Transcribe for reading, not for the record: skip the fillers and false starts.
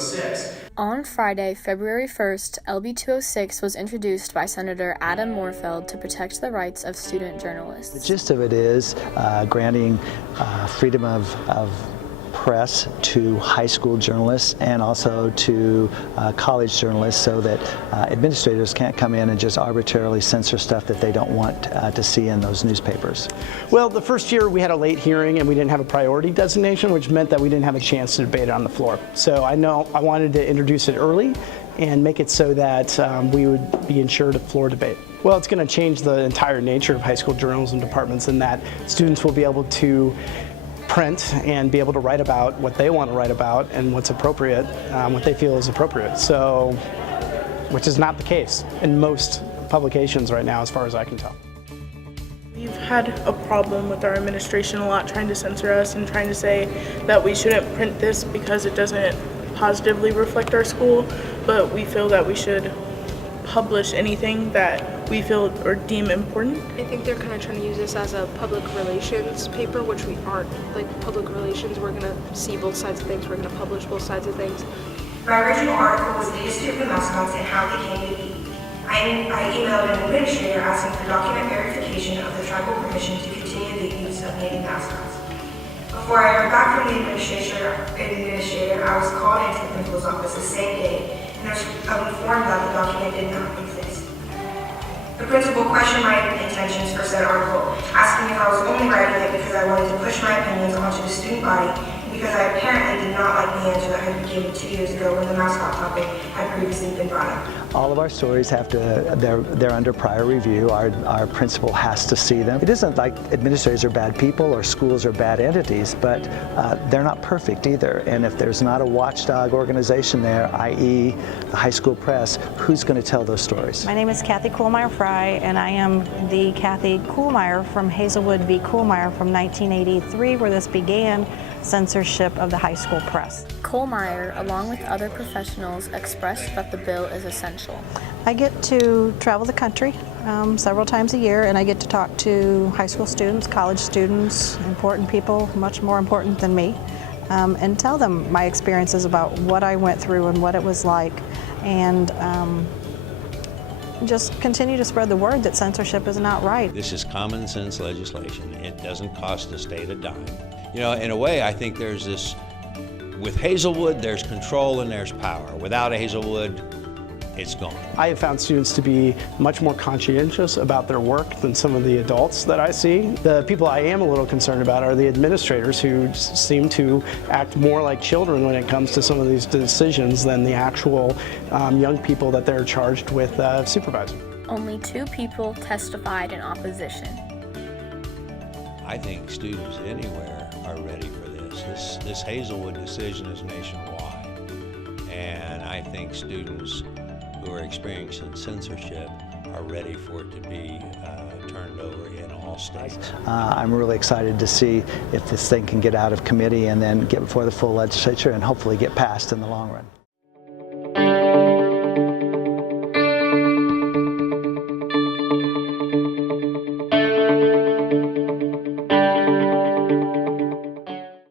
LB206. On Friday, February 1st, LB206 was introduced by Senator Adam Morfeld to protect the rights of student journalists. The gist of it is granting freedom of press to high school journalists and also to college journalists, so that administrators can't come in and just arbitrarily censor stuff that they don't want to see in those newspapers. Well, the first year we had a late hearing and we didn't have a priority designation, which meant that we didn't have a chance to debate it on the floor. So I wanted to introduce it early and make it so that we would be ensured a floor debate. Well, it's going to change the entire nature of high school journalism departments in that students will be able to print and be able to write about what they want to write about and what's appropriate, what they feel is appropriate. So, which is not the case in most publications right now, as far as I can tell. We've had a problem with our administration a lot, trying to censor us and trying to say that we shouldn't print this because it doesn't positively reflect our school, but we feel that we should publish anything that we feel or deem important. I think they're kind of trying to use this as a public relations paper, which we aren't. Like public relations, we're going to see both sides of things, we're going to publish both sides of things. My original article was the history of the mascots and how they came to be. I emailed an administrator asking for document verification of the tribal permission to continue the use of native mascots. Before I heard back from the administrator, I was called into the principal's office the same day, and I was informed that the document did not exist. The principal questioned my intentions for said article, asking if I was only writing it because I wanted to push my opinions onto the student body, and because I apparently did not like the answer that had been given 2 years ago when the mascot topic had previously been brought up. All of our stories they're under prior review. Our principal has to see them. It isn't like administrators are bad people or schools are bad entities, but they're not perfect either. And if there's not a watchdog organization there, i.e. the high school press, who's going to tell those stories? My name is Kathy Kuhlmeyer-Fry, and I am the Kathy Kuhlmeyer from Hazelwood v. Kuhlmeyer from 1983, where this began censorship of the high school press. Kuhlmeyer, along with other professionals, expressed that the bill is essential. I get to travel the country several times a year, and I get to talk to high school students, college students, important people, much more important than me, and tell them my experiences about what I went through and what it was like, and just continue to spread the word that censorship is not right. This is common sense legislation. It doesn't cost the state a dime. You know, in a way, I think there's this, with Hazelwood, there's control and there's power. Without Hazelwood, it's gone. I have found students to be much more conscientious about their work than some of the adults that I see. The people I am a little concerned about are the administrators, who seem to act more like children when it comes to some of these decisions than the actual young people that they're charged with supervising. Only 2 people testified in opposition. I think students anywhere are ready for this. This Hazelwood decision is nationwide, and I think students who are experiencing censorship are ready for it to be turned over in all states. I'm really excited to see if this thing can get out of committee and then get before the full legislature and hopefully get passed in the long run.